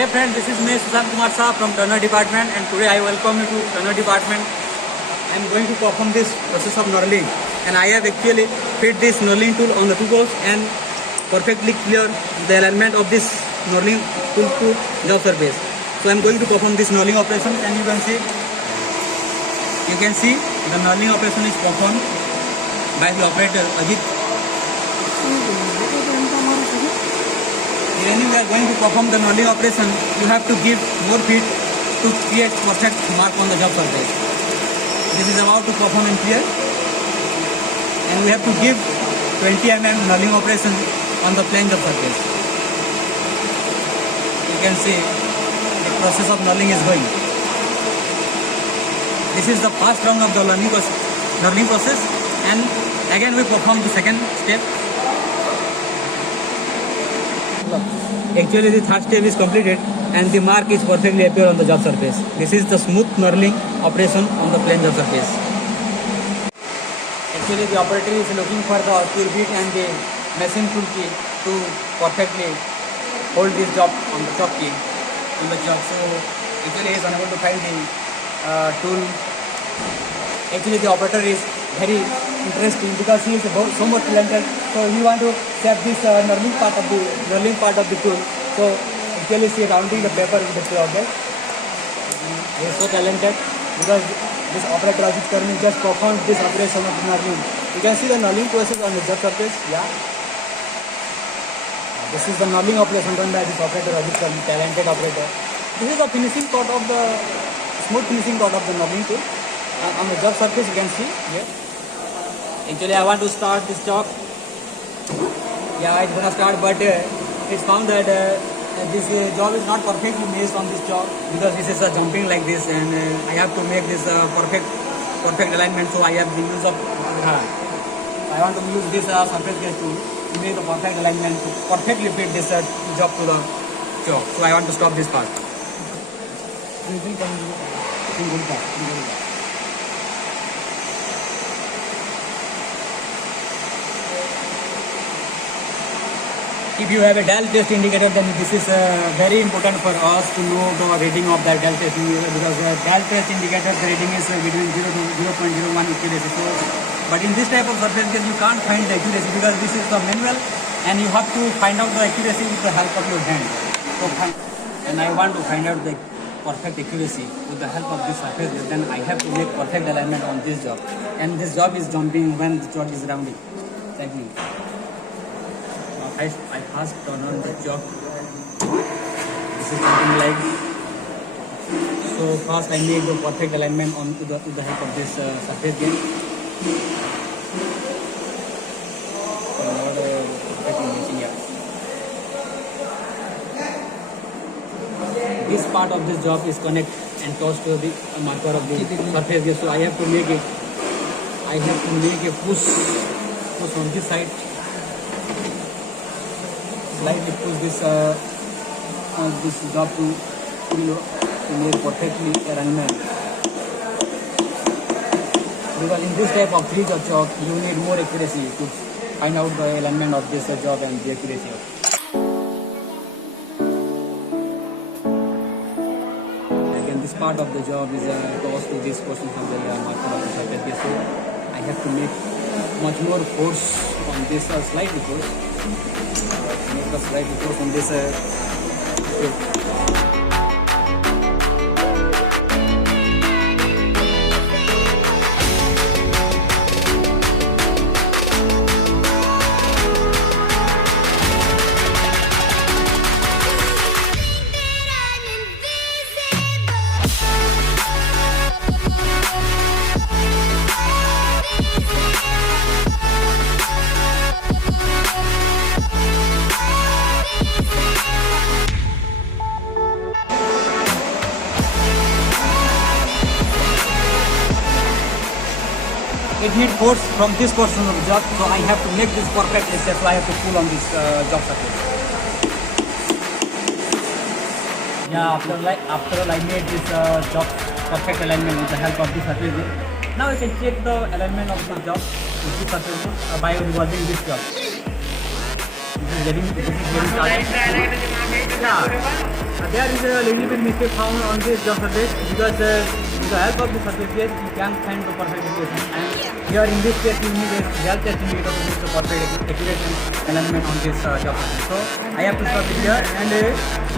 Hey friends, this is me Sushant Kumar Shah from Turner Department, and today I welcome you to Turner Department. I am going to perform this process of knurling, and I have actually fit this knurling tool on the two poles and perfectly clear the alignment of this knurling tool to job surface. So I am going to perform this knurling operation, and you can see the knurling operation is performed by the operator Ajit. When you are going to perform the knurling operation, you have to give more feet to create perfect mark on the job surface. This is about to perform in here, and we have to give 20 mm knurling operation on the plain job surface. You can see the process of knurling is going. This is the first round of the knurling process, and again we perform the second step. Actually the third step is completed and the mark is perfectly appear on the job surface. This is the smooth knurling operation on the plain job surface. Actually the operator is looking for the tool bit and the machine tool key to perfectly hold this job on the top key on the job. So actually he is unable to find the tool. Actually the operator is very interesting because he is so much talented. So he want to save this knurling part of the tool. So actually he is rounding the paper with the tool. Okay, he is so talented because this operator Ajit Karmi just performed this operation of knurling. You can see the knurling process on the job surface. Yeah, this is the knurling operation done by this operator Ajit Karmi, talented operator. This is the finishing part of the smooth finishing part of the knurling tool. On the job surface you can see here. Actually I want to start this job. Yeah, it's gonna start, but it's found that this job is not perfectly made on this job because this is jumping like this, and I have to make this perfect alignment. So I have the use of I want to use this surface gauge tool to make the perfect alignment to perfectly fit this job to the job. So I want to stop this part. If you have a dial test indicator, then this is very important for us to know the reading of that dial test indicator, because dial test indicator the reading is between 0 to 0.01 accuracy. So, but in this type of surface case you can't find the accuracy because this is the manual and you have to find out the accuracy with the help of your hand. So, and I want to find out the perfect accuracy with the help of this surface, then I have to make perfect alignment on this job. And this job is jumping when the job is rounding. Thank you. I first turn on the job. This is something like so. First, I make the perfect alignment on to the help of this surface game. This part of this job is connect and tossed to the marker of the surface game. So I have to make it. I have to make a push on this side. Slightly push this job to make perfectly alignment. Because in this type of tree job, you need more accuracy to find out the alignment of this job and the accuracy of it. Again, this part of the job is close to this portion of the marker of the surface. So I have to make much more force on this slightly force. Make the slightly force on this it needs force from this portion of the job, so I have to make this perfect step. So I have to pull on this job surface. Yeah, after all I made this job perfect alignment with the help of this surface. Now you can check the alignment of the job with this surface by revolving this job. This is getting started. Yeah. There is a little bit mistake found on this job surface because with the help of the surface case you can find the perfect equation, and here in this case you need a gel test indicator to make the perfect equation alignment on this job surface. So I have to stop it here and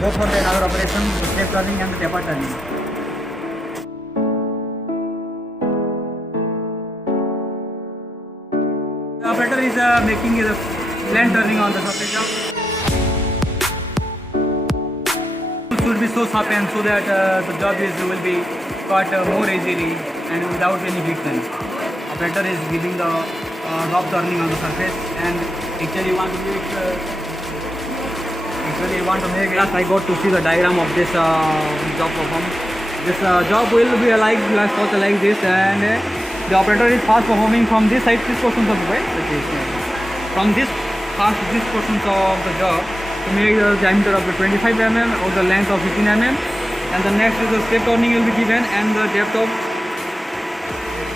go for the another operation, the step turning and the taper turning. The operator is making the length turning on the surface job. Should be so sharp and so that the job will be caught more easily and without any heat then. Operator is giving the knob turning on the surface, and actually want to make last I got to see the diagram of this job perform. This job will be like this, and the operator is fast performing from this side, this portion of the way, from this portion of the job to make the diameter of the 25 mm or the length of 15 mm, and the next is the step turning will be given and the depth of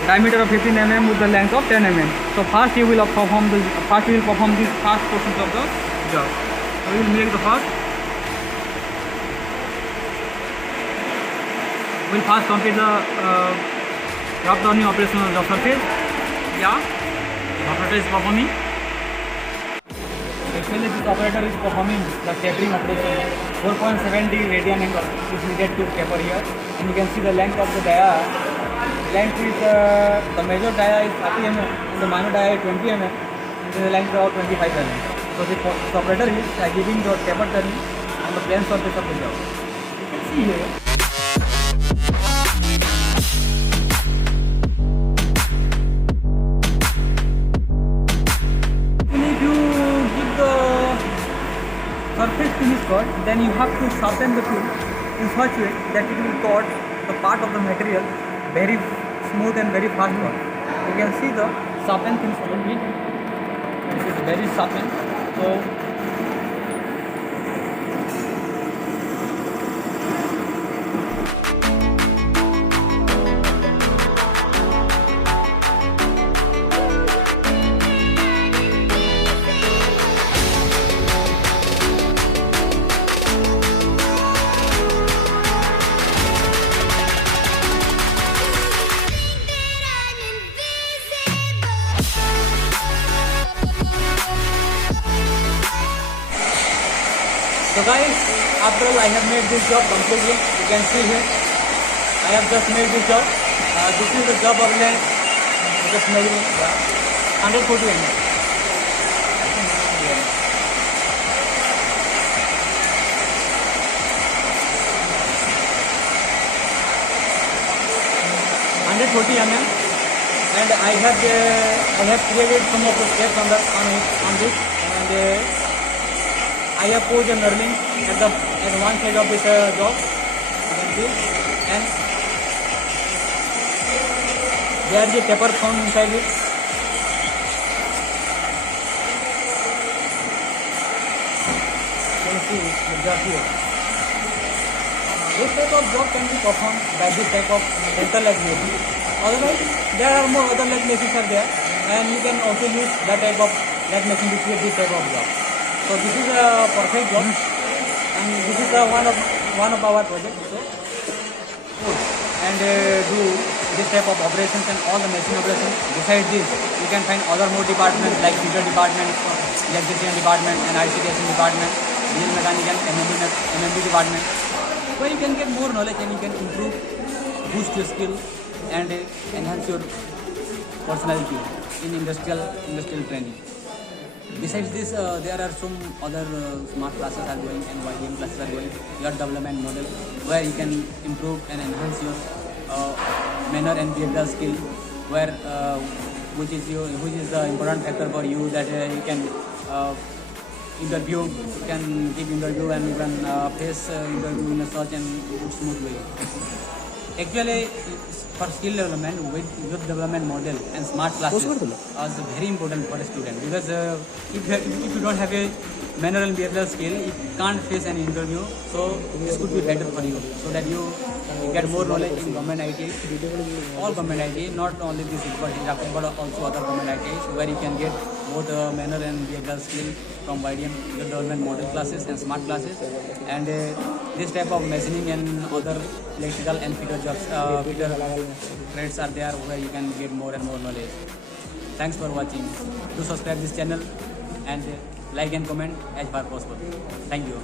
diameter of 15 mm with the length of 10 mm. So first he will perform these first portions of the job. So we will make the first. We will first complete the drop turning operation on the surface. Yeah, the operator is performing. Actually, this operator is performing the tapering operation. 4.70 radian angle is needed to taper here, and you can see the length of the dia. Length is the major dia is 30 mm and the minor dia is 20 mm, and the length is about 25 mm. So this operator is giving the taper turning on the plane surface of the job. You can see here. Surface finish cut, then you have to sharpen the tool in such a way that it will cut the part of the material very smooth and very fast cut. You can see the sharpen things a little bit. This is very sharpened. So guys, after all I have made this job completely. You can see here, I have just made this job. This is the job of length. Just measuring 140 mm. 140 mm, and I have created some of the steps on this, and I have put a knurling at one side of this job, you can see, and there is a taper found inside it. You can see the job here. This type of job can be performed by this type of center-leg machine. Otherwise, there are more other leg machines are there, and you can also use that type of leg machine to create this type of job. So this is a perfect job, and this is one of our projects. So and do this type of operations and all the machine operations. Besides this, you can find other more departments like feeder department, electrician department, and ICTS department, diesel mechanical, MMB department, where you can get more knowledge and you can improve, boost your skill, and enhance your personality in industrial training. Besides this, there are some other smart classes are going and YDM classes are going, your development model, where you can improve and enhance your manner and behavioral skill, where which is the important factor for you, that you can give interview and you can face interview in a such and smooth way. Actually, for skill development, web development model and smart classes are very important for a student, because if you don't have a manual and behavioral skill, you can't face an interview, so this could be better for you, so that you get more knowledge in government IT, all government IT, not only this but also other government ITs, where you can get both manual and behavioral skill from YDM, the government model classes and smart classes, and this type of machining and other electrical and fitter jobs, fitter trades are there where you can get more and more knowledge. Thanks for watching. Do subscribe this channel and like and comment as far possible. Thank you.